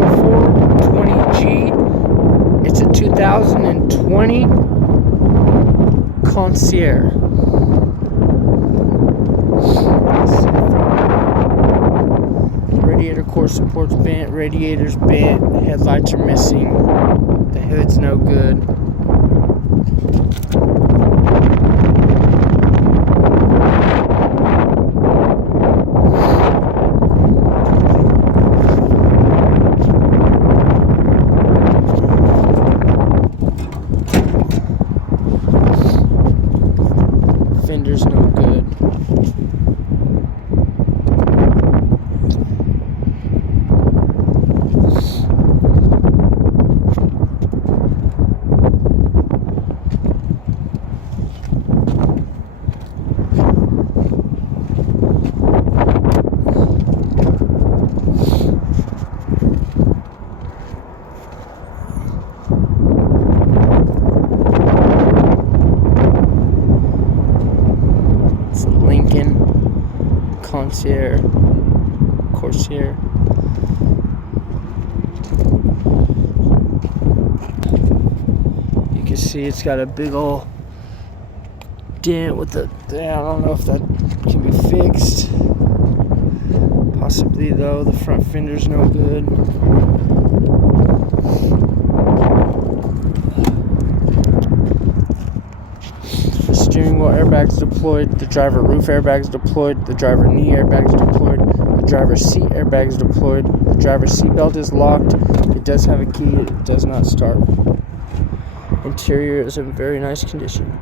40420G. It's a 2020 Corsair. Radiator core supports bent, radiator's bent, headlights are missing, the hood's no good. Fender's no good. Corsair. You can see it's got a big old dent with the. I don't know if that can be fixed. Possibly though. The front fender's no good. The steering wheel airbag's deployed. The driver roof airbag's deployed. The driver knee airbag's deployed. The driver's seat airbag is deployed. The driver's seat belt is locked. It does have a key. It does not start. Interior is in very nice condition.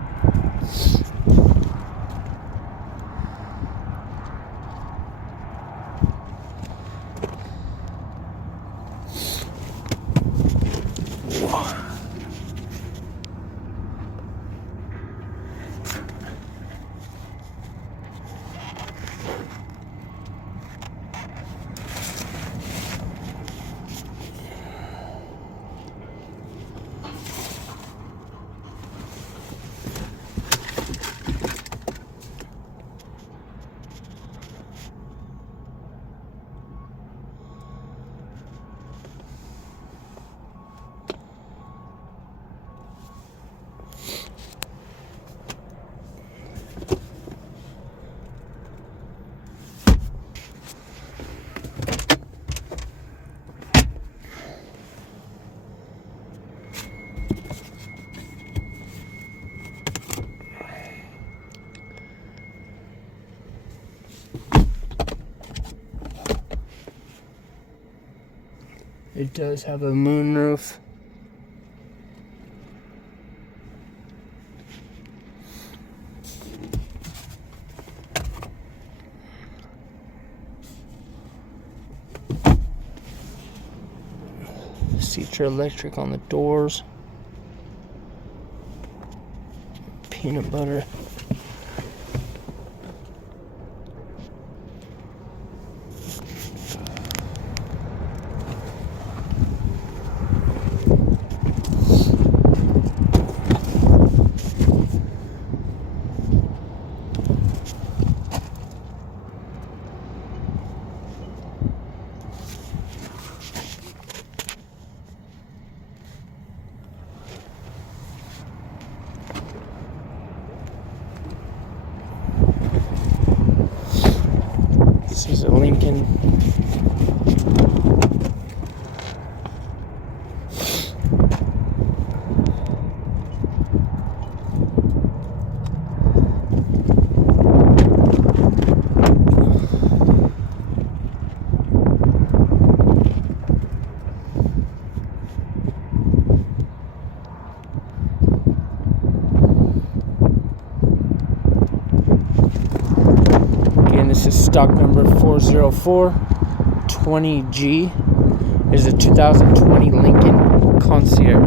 It does have a moonroof. Seats are electric on the doors. Peanut butter. This is a Lincoln. This is stock number 40420G. It is a 2020 Lincoln Corsair.